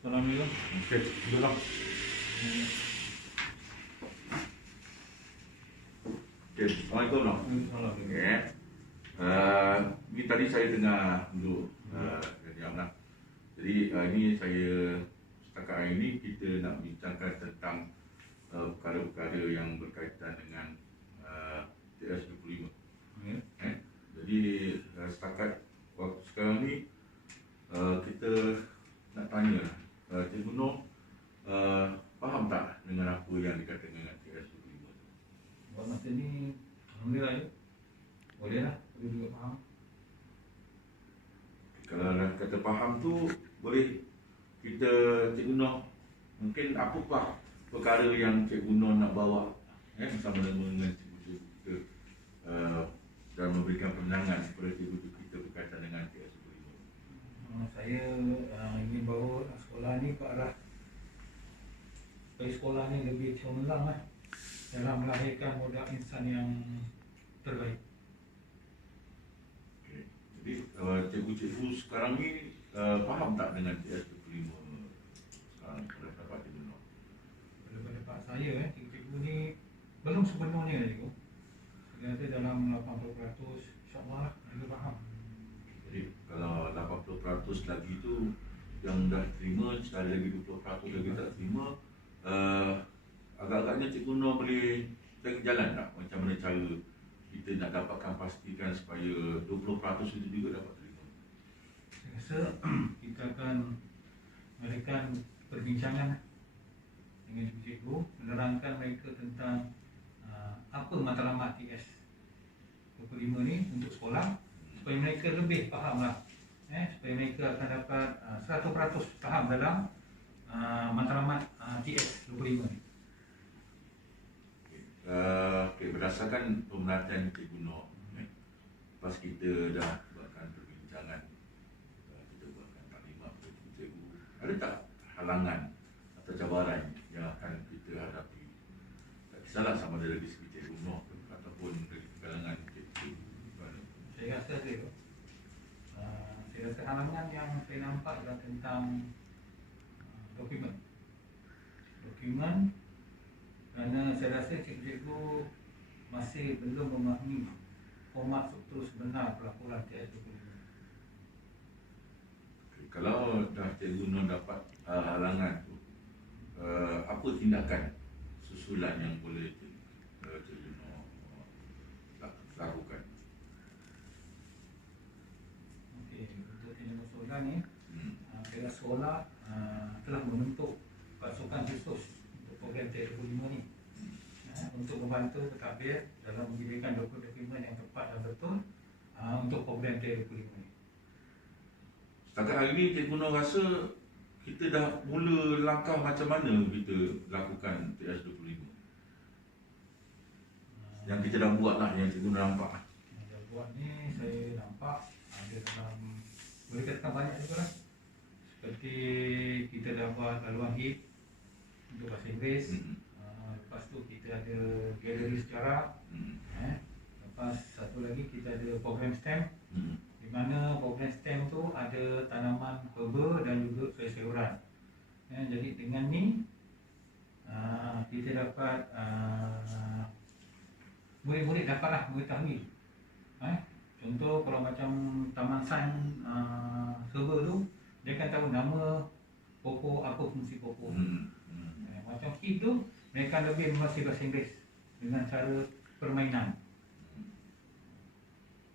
Assalamualaikum. Okey, duduklah. Okey, Assalamualaikum lah. Okey. Ni tadi saya dengar dulu diam lah. Jadi ini saya setakat hari ini kita nak bincangkan tentang perkara-perkara yang berkaitan dengan TS25. Jadi setakat waktu sekarang ni kita nak tanya Cikgu Noh faham tak dengan apa yang dikatakan dengan TS25? Buat masa ni, alhamdulillah ya. Boleh lah, boleh juga faham. Kalau nak kata faham tu, boleh kita Cikgu Noh, mungkin apakah perkara yang Cikgu Noh nak bawa bersama-sama dengan cikgu-cikgu kita dan memberikan penerangan kepada cikgu-cikgu kita berkaitan dengan TS25? Saya ingin bawa sekolah ni ke arah supaya sekolah ni lebih cemerlang lah dalam melahirkan modal insan yang terbaik. Okay. Jadi cikgu-cikgu sekarang ni faham tak dengan TS25 sekarang pada pendapat Cikgu Noh? Pada pendapat saya cikgu-cikgu ni belum sepenuhnya cikgu. Saya rasa dalam 80% insyaAllah lah mereka faham. Jadi kalau 80% lagi tu yang dah terima, ada lagi 20% lagi tak terima, agak-agaknya Cikgu Noh boleh cari jalan tak macam mana cara kita nak dapatkan pastikan supaya 20% itu juga dapat terima? Saya rasa kita akan mengadakan perbincangan dengan cikgu, menerangkan mereka tentang apa matlamat TS25 ni untuk sekolah supaya mereka lebih faham lah, supaya mereka akan dapat 100% faham dalam matlamat TS25 ni. Okay, berdasarkan pemerhatian Cikgu Noh, lepas kita dah buatkan perbincangan, kita buatkan taklimat kepada cikgu, ada tak halangan atau cabaran yang akan kita hadapi? Tak kisahlah sama ada dari segi Cikgu Noh ataupun dari kalangan cikgu. Saya rasa dia saya rasa halangan yang saya nampak adalah tentang dokumen kerana saya rasa cikgu-cikgu masih belum memahami format struktur sebenar pelaporan TS25. Okay, kalau dah Cikgu Noh dapat halangan tu, apa tindakan susulan yang boleh Cikgu Noh lakukan? Okey, untuk tindakan soalan ni, pihak sekolah telah membentuk pasukan khusus untuk program TS25 ni untuk membantu pentadbir dalam memberikan dokumen-dokumen yang tepat dan betul untuk program TS25 ni. Setakat hari ini Cikgu Noh rasa kita dah mula langkah macam mana kita lakukan TS25? Yang kita dah buat lah, yang Cikgu Noh nampak. Yang dah buat ni saya nampak ada dalam, boleh katakan banyak juga lah. Seperti kita dah buat laluan HIP untuk bahasa Inggeris. Lepas tu kita ada galeri sejarah. Lepas satu lagi kita ada program STEM, di mana program STEM tu ada tanaman herba dan juga sayur-sayuran. Jadi dengan ni kita dapat murid-murid dapatlah mengetahui. Contoh kalau macam taman sains herba tu, dia akan tahu nama pokok, apa fungsi pokok. Macam HIP tu, mereka lebih memahami bahasa Inggeris dengan cara permainan.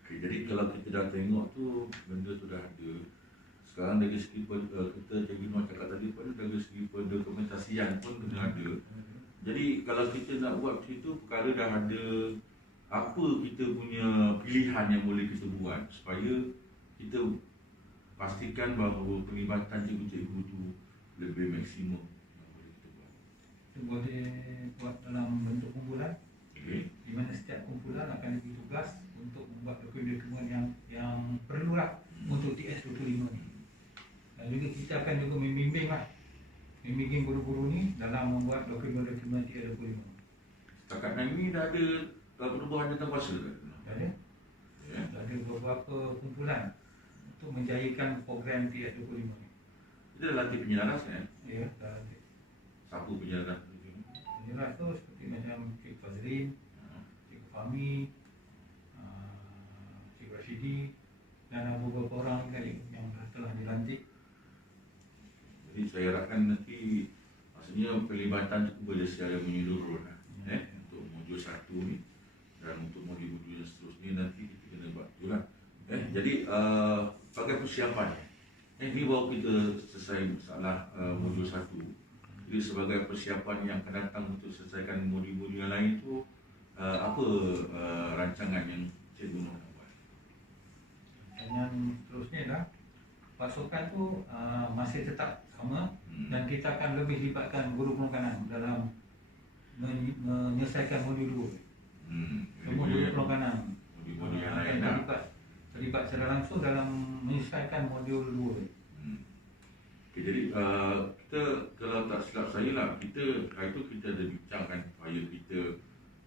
Okay, jadi kalau kita dah tengok tu, benda tu dah ada. Sekarang dari segi kita Cikgu Noh cakap tadi pun, dari segi pendokumentasian pun kena ada. Jadi kalau kita nak buat macam tu, perkara dah ada, apa kita punya pilihan yang boleh kita buat supaya kita pastikan bahawa pelibatan cikgu-cikgu tu lebih maksimum yang boleh kita buat. Itu boleh buat dalam bentuk kumpulan, di mana setiap kumpulan akan diberi tugas untuk membuat dokumen-dokumen yang perlulah untuk TS25 ni. Dan juga kita akan juga membimbing guru-guru ni dalam membuat dokumen-dokumen TS25. Setakat hari ni dah ada perubahan tentang kuasa tak? Ada. Ada beberapa kumpulan untuk menjayakan program TS25 ni. Kita dah latih penyelaras kan? Ya, dah. Siapa penyelaras? Penyerat tu seperti macam Cik Fazlin, Cik Fahmi, Cik Rashidi dan beberapa orang kali yang telah dilantik. Jadi saya harapkan nanti maksudnya pelibatan cukup boleh secara menyeluruh lah, untuk modul 1 ni dan untuk modul-modul yang seterusnya nanti kita kena buat tu lah. Jadi sebagai persiapan ni baru kita selesai masalah modul 1. Jadi sebagai persiapan yang akan datang untuk selesaikan modul-modul yang lain tu, apa rancangan yang Cikgu Noh nak buat? Rancangan seterusnya dah pasukan tu masih tetap sama, dan kita akan lebih libatkan guru penekanan dalam menyelesaikan modul 2. Semua guru penekanan Modul-modul yang akan lain dah. terlibat secara langsung dalam menyelesaikan modul 2. Okay, jadi kita, kalau tak silap saya lah, kita hari tu kita ada bincangkan supaya kita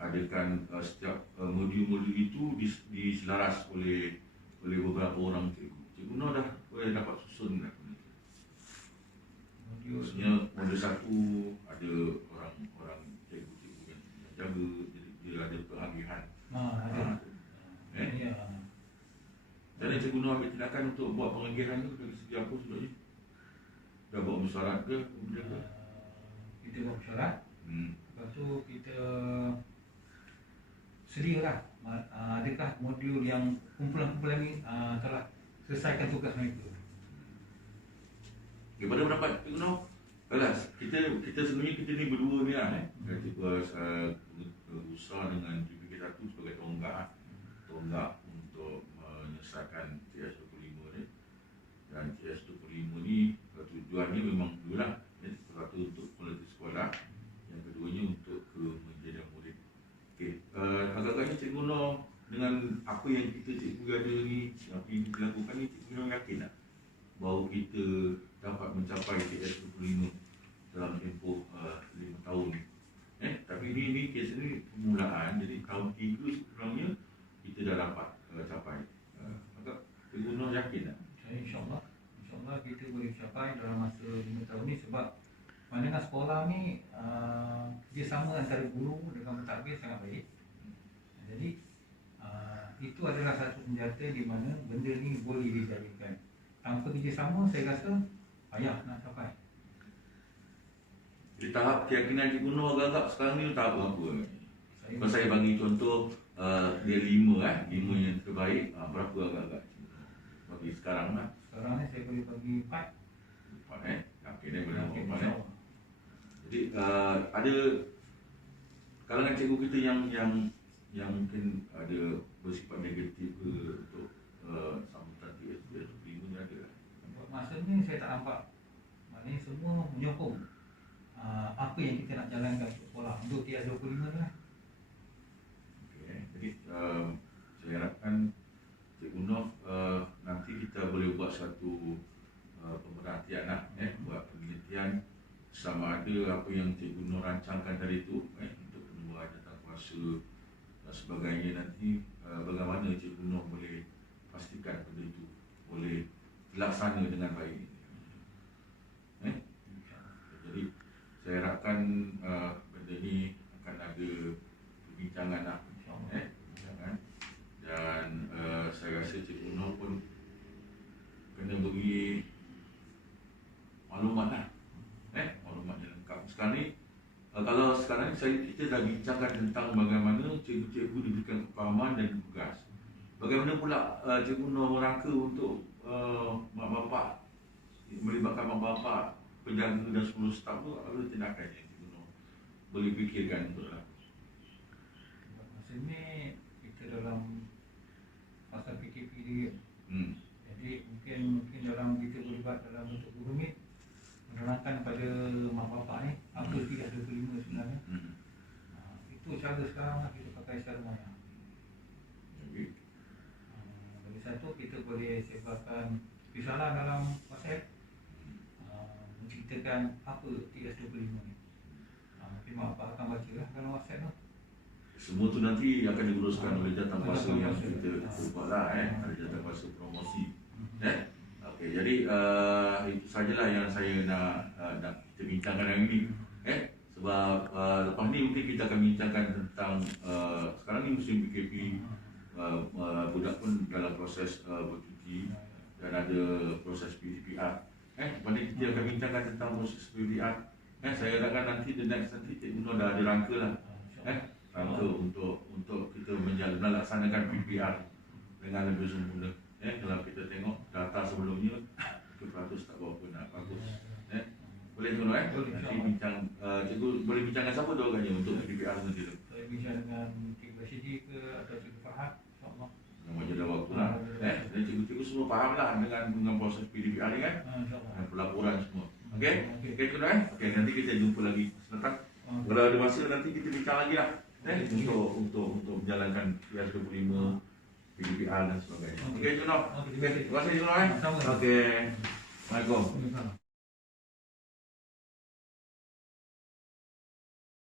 adakan setiap modul-modul itu diselaras oleh beberapa orang cikgu. Cikgu Noh dah boleh dapat susun dah. Maksudnya modul 1 ada orang cikgu-cikgu yang jaga, jadi dia ada pengagihan. Ya. Jadi Cikgu Noh ambil tindakan untuk buat pengagihan tu dari segi apa sebenarnya? Dah buat mesyuarat ke? Kita buat mesyuarat. Lepas tu kita sedialah adakah modul yang kumpulan-kumpulan ni telah selesaikan tugas mereka. Daripada pendapat Cikgu Noh, alas, kita sebenarnya kita ni berdua ni lah, kita berusaha dengan JPK1 sebagai tonggak untuk menyelesaikan CS25 ni. Dan CS25 ni tujuannya memang dua lah. Satu untuk kualiti sekolah, yang keduanya untuk menjadi murid. Okey, agak-agaknya Cikgu Noh dengan apa yang kita cikgu ada ni, apa yang kita lakukan ni, Cikgu Noh yakin tak bahawa kita dapat mencapai CS25 dalam tempoh 5 tahun ni? Tapi ini kes ni permulaan, jadi tahun 3 sebenarnya kita dah dapat capai. Agak Cikgu Noh yakin tak? InsyaAllah kita boleh capai dalam masa 5 tahun ni, sebab pandangan sekolah ni kerjasama antara guru dengan pentadbir sangat baik. Jadi itu adalah satu senjata di mana benda ni boleh dijadikan. Tanpa kerjasama saya rasa payah nak capai. Di tahap keyakinan Cikgu Noh agak-agak sekarang ni tahap apa? Kalau saya bagi contoh, dia 5 yang terbaik, berapa agak-agak bagi sekarang lah? Sekarang ni saya boleh bagi 4. 4 Okey, dia boleh 4 Jadi ada kalangan cikgu kita yang mungkin ada bersifat negatif ke untuk sambutan TS25 ni ada? Buat masa ni saya tak nampak. Maknanya semua menyokong apa yang kita nak jalankan untuk sekolah untuk TS25 ni lah. Okay, jadi saya harapkan Cikgu Noh nanti kita boleh buat satu pemerhatian lah, buat penelitian sama ada apa yang Cikgu Noh rancangkan tadi tu, untuk penubuhan tatakuasa dan sebagainya, nanti bagaimana Cikgu Noh boleh pastikan benda itu boleh dilaksana dengan baik. Jadi saya harapkan benda ni akan ada perbincangan lah, dan saya rasa Cikgu Noh pun kena bagi maklumat lah, maklumat yang lengkap. Sekarang ni kalau sekarang ni kita dah bincangkan tentang bagaimana cikgu-cikgu diberikan kepahaman dan tugas. Bagaimana pula Cikgu Noh merangka untuk mak bapak, melibatkan mak bapak, penjaga dan 10 staf tu, ada tindakan yang Cikgu Noh boleh fikirkan untuk lakukan? Masa ni kita dalam masa PKP dia. Jadi mungkin dalam kita berlibat dalam bentuk Google Meet, menerangkan pada mak bapak ni apa TS25 sebenarnya. Itu cara sekarang lah, kita pakai secara maya. Lagi satu, kita boleh sebarkan risalah dalam WhatsApp menceritakan apa TS25 ni. Mungkin mak bapak akan baca lah dalam WhatsApp tu. Semua tu nanti akan diuruskan oleh jawatan yang kita buat lah, ada jawatan promosi. Okey, jadi itu sajalah yang saya nak kita bincangkan hari ini. Sebab lepas ni mungkin kita akan bincangkan tentang sekarang ni musim PKP, budak pun dalam proses bercuti dan ada proses PDPR. Lepas ni kita akan bincangkan tentang proses PDPR. Saya harapkan nanti the next nanti Cik Nur dah ada rangka lah. Rangka untuk kita melaksanakan PDPR dengan lebih sempurna. Kalau kita tengok data sebelumnya 7% tak berapa nak bagus. Boleh Nur Boleh, nanti bincang cikgu boleh bincangkan siapa tu agaknya untuk PDPR nanti tu. Saya bincang dengan Cikgu Rashidi ke atau Cikgu Farhad, insyaAllah. Nama je dah waktu lah. Dan cikgu-cikgu semua faham lah dengan proses PDPR ni kan. Dan pelaporan semua. Okey? Okey Cikgu Nur Okey, nanti kita jumpa lagi selepas. Kalau ada masa nanti kita bincang lagi lah. Untuk menjalankan PS25, PDPR dan sebagainya. Okey Cikgu Nur. Terima kasih Cikgu Nur. Okey. Assalamualaikum.